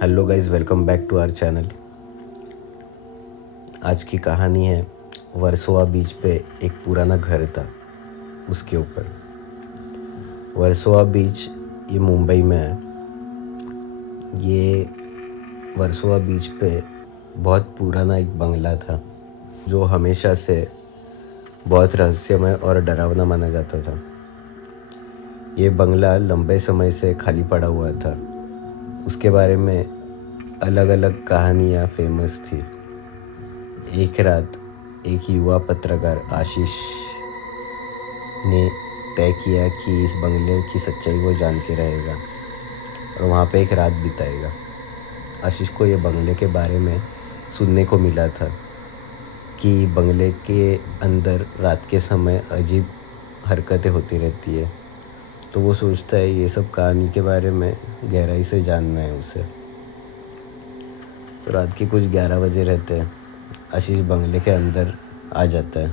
Hello guys, welcome back to our channel. आज की कहानी है वर्सोवा बीच पे एक पुराना घर था उसके ऊपर। वर्सोवा बीच ये मुंबई में है। ये वर्सोवा बीच पे बहुत पुराना एक बंगला था जो हमेशा से बहुत रहस्यमय और डरावना माना जाता था। ये बंगला लंबे समय से खाली पड़ा हुआ था। उसके बारे में अलग अलग कहानियाँ फेमस थी। एक रात एक युवा पत्रकार आशीष ने तय किया कि इस बंगले की सच्चाई वो जान के रहेगा और वहाँ पे एक रात बिताएगा। आशीष को ये बंगले के बारे में सुनने को मिला था कि बंगले के अंदर रात के समय अजीब हरकतें होती रहती है। तो वो सोचता है ये सब कहानी के बारे में गहराई से जानना है उसे। तो रात के कुछ 11 बजे रहते हैं। आशीष बंगले के अंदर आ जाता है।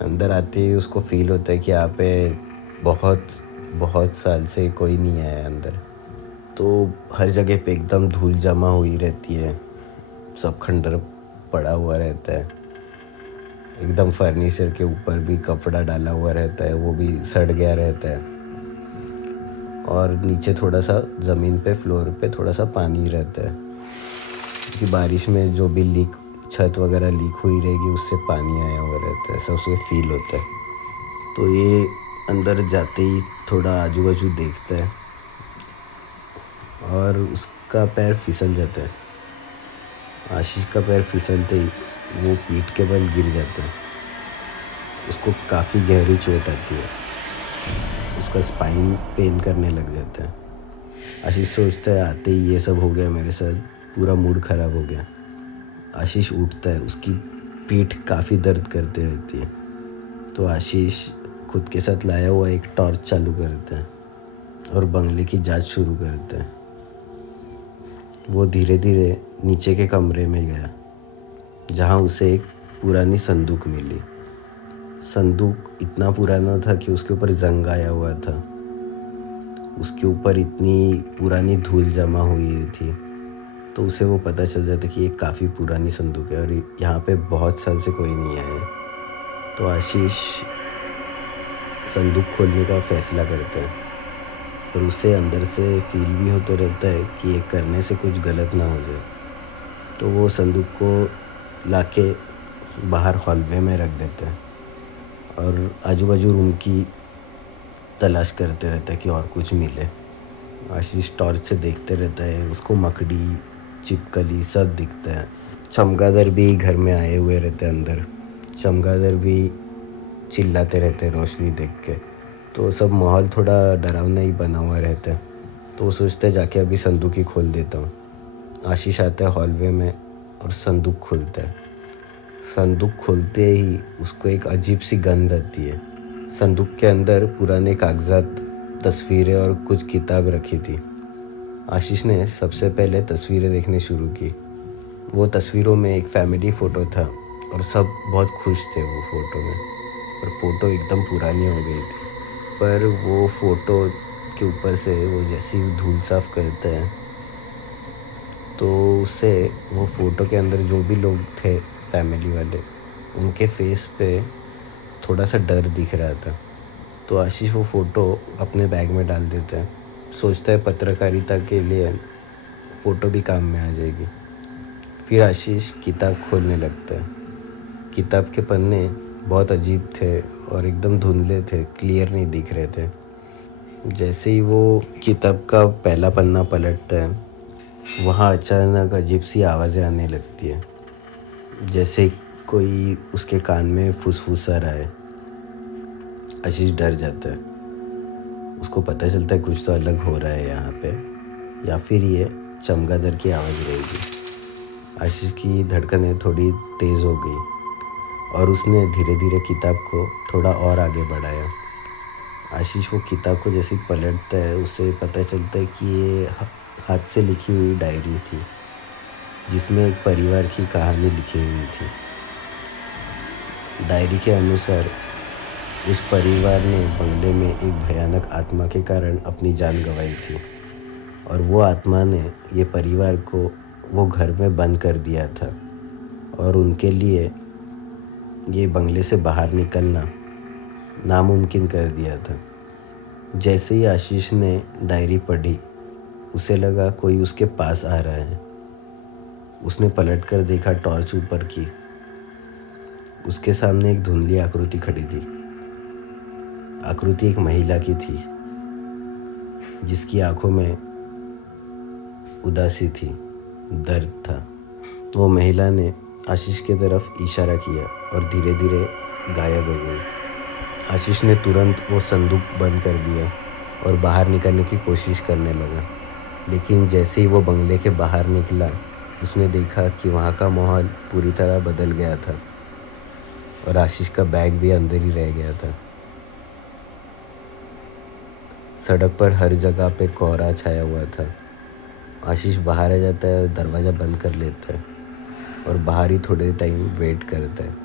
अंदर आते ही उसको फील होता है कि यहाँ पे बहुत बहुत साल से कोई नहीं आया अंदर। तो हर जगह पे एकदम धूल जमा हुई रहती है, सब खंडर पड़ा हुआ रहता है। एकदम फर्नीचर के ऊपर भी कपड़ा डाला हुआ रहता है, वो भी सड़ गया रहता है। और नीचे थोड़ा सा ज़मीन पे फ्लोर पे थोड़ा सा पानी रहता है कि बारिश में जो भी लीक छत वगैरह लीक हुई रहेगी उससे पानी आया हुआ रहता है, ऐसा उसे फील होता है। तो ये अंदर जाते ही थोड़ा आजू बाजू देखता है और उसका पैर फिसल जाता है। आशीष का पैर फिसलते ही वो पीठ के बल गिर जाता है। उसको काफ़ी गहरी चोट आती है। उसका स्पाइन पेन करने लग जाता है। आशीष सोचता है आते ही ये सब हो गया मेरे साथ, पूरा मूड ख़राब हो गया। आशीष उठता है, उसकी पीठ काफ़ी दर्द करते रहती है। तो आशीष खुद के साथ लाया हुआ एक टॉर्च चालू करता है और बंगले की जांच शुरू करता है। वो धीरे धीरे नीचे के कमरे में गया जहाँ उसे एक पुरानी संदूक मिली। संदूक इतना पुराना था कि उसके ऊपर जंग आया हुआ था। उसके ऊपर इतनी पुरानी धूल जमा हुई थी। तो उसे वो पता चल जाता कि ये काफ़ी पुरानी संदूक है और यहाँ पे बहुत साल से कोई नहीं आया है। तो आशीष संदूक खोलने का फ़ैसला करता है, पर उसे अंदर से फील भी होता रहता है कि ये करने से कुछ गलत ना हो जाए। तो वो संदूक को लाके बाहर हॉलवे में रख देता है और आजू बाजू रूम की तलाश करते रहता है कि और कुछ मिले। आशीष टॉर्च से देखते रहता है, उसको मकड़ी छिपकली सब दिखता है। चमगादड़ भी घर में आए हुए रहते हैं अंदर। चमगादड़ भी चिल्लाते रहते हैं रोशनी देख के। तो सब माहौल थोड़ा डरावना ही बना हुआ रहता है। तो वो सोचता है जाके अभी संदूक ही खोल देता हूँ। आशीष आता है हॉलवे में और संदूक खुलता है। संदूक खोलते ही उसको एक अजीब सी गंध आती है। संदूक के अंदर पुराने कागजात, तस्वीरें और कुछ किताब रखी थी। आशीष ने सबसे पहले तस्वीरें देखने शुरू की। वो तस्वीरों में एक फैमिली फ़ोटो था और सब बहुत खुश थे वो फ़ोटो में। पर फ़ोटो एकदम पुरानी हो गई थी। पर वो फ़ोटो के ऊपर से वो जैसी धूल साफ़ करता है तो उससे वो फ़ोटो के अंदर जो भी लोग थे फैमिली वाले, उनके फेस पे थोड़ा सा डर दिख रहा था। तो आशीष वो फ़ोटो अपने बैग में डाल देता है। सोचता है पत्रकारिता के लिए फ़ोटो भी काम में आ जाएगी। फिर आशीष किताब खोलने लगता है। किताब के पन्ने बहुत अजीब थे और एकदम धुंधले थे, क्लियर नहीं दिख रहे थे। जैसे ही वो किताब का पहला पन्ना पलटता है, वहाँ अचानक अजीब सी आवाज़ें आने लगती है, जैसे कोई उसके कान में फुसफुसा रहा है। आशीष डर जाता है। उसको पता चलता है कुछ तो अलग हो रहा है यहाँ पे, या फिर ये चमगादड़ की आवाज़ रहेगी। आशीष की धड़कनें थोड़ी तेज़ हो गई और उसने धीरे धीरे किताब को थोड़ा और आगे बढ़ाया। आशीष वो किताब को जैसे पलटता है, उसे पता चलता है कि ये हाथ से लिखी हुई डायरी थी जिसमें एक परिवार की कहानी लिखी हुई थी। डायरी के अनुसार उस परिवार ने बंगले में एक भयानक आत्मा के कारण अपनी जान गंवाई थी। और वो आत्मा ने ये परिवार को वो घर में बंद कर दिया था और उनके लिए ये बंगले से बाहर निकलना नामुमकिन कर दिया था। जैसे ही आशीष ने डायरी पढ़ी, उसे लगा कोई उसके पास आ रहा है। उसने पलट कर देखा, टॉर्च ऊपर की। उसके सामने एक धुंधली आकृति खड़ी थी। आकृति एक महिला की थी जिसकी आंखों में उदासी थी, दर्द था। वो महिला ने आशीष की तरफ इशारा किया और धीरे धीरे गायब हो गई। आशीष ने तुरंत वो संदूक बंद कर दिया और बाहर निकलने की कोशिश करने लगा। लेकिन जैसे ही वो बंगले के बाहर निकला, उसने देखा कि वहाँ का माहौल पूरी तरह बदल गया था और आशीष का बैग भी अंदर ही रह गया था। सड़क पर हर जगह पे कोहरा छाया हुआ था। आशीष बाहर आ जाता है और दरवाज़ा बंद कर लेता है और बाहर ही थोड़े टाइम वेट करता है।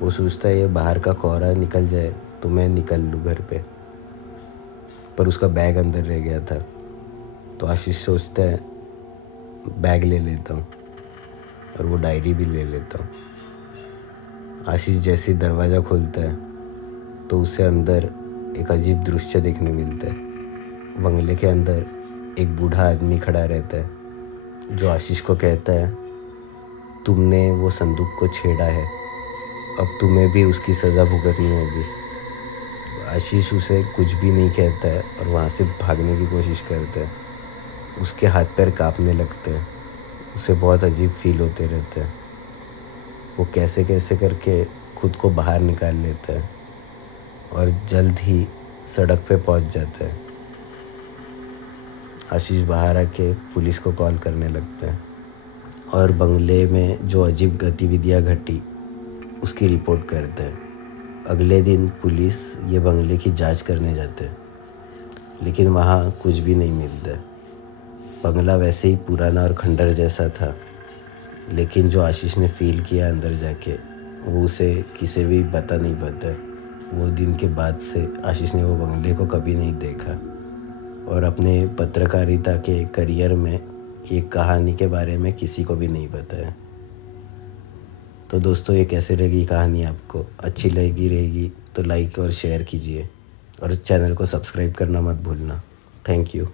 वो सोचता है ये बाहर का कोहरा निकल जाए तो मैं निकल लूँ घर पे, पर उसका बैग अंदर रह गया था। तो आशीष सोचता है बैग ले लेता हूँ और वो डायरी भी ले लेता हूँ। आशीष जैसे ही दरवाज़ा खोलता है तो उसे अंदर एक अजीब दृश्य देखने मिलता है। बंगले के अंदर एक बूढ़ा आदमी खड़ा रहता है जो आशीष को कहता है, तुमने वो संदूक को छेड़ा है, अब तुम्हें भी उसकी सज़ा भुगतनी होगी। आशीष उसे कुछ भी नहीं कहता है और वहाँ से भागने की कोशिश करता है। उसके हाथ पैर कांपने लगते हैं, उसे बहुत अजीब फील होते रहते हैं। वो कैसे कैसे करके खुद को बाहर निकाल लेता है और जल्द ही सड़क पे पहुंच जाता है। आशीष बाहर आके पुलिस को कॉल करने लगता है और बंगले में जो अजीब गतिविधियां घटी उसकी रिपोर्ट करता है। अगले दिन पुलिस ये बंगले की जांच करने जाते हैं, लेकिन वहाँ कुछ भी नहीं मिलता। बंगला वैसे ही पुराना और खंडर जैसा था, लेकिन जो आशीष ने फील किया अंदर जाके वो उसे किसी भी बता नहीं पाता। वो दिन के बाद से आशीष ने वो बंगले को कभी नहीं देखा और अपने पत्रकारिता के करियर में ये कहानी के बारे में किसी को भी नहीं बताया। तो दोस्तों, ये कैसे लगी कहानी आपको? अच्छी लगी रहेगी तो लाइक और शेयर कीजिए और चैनल को सब्सक्राइब करना मत भूलना। Thank you.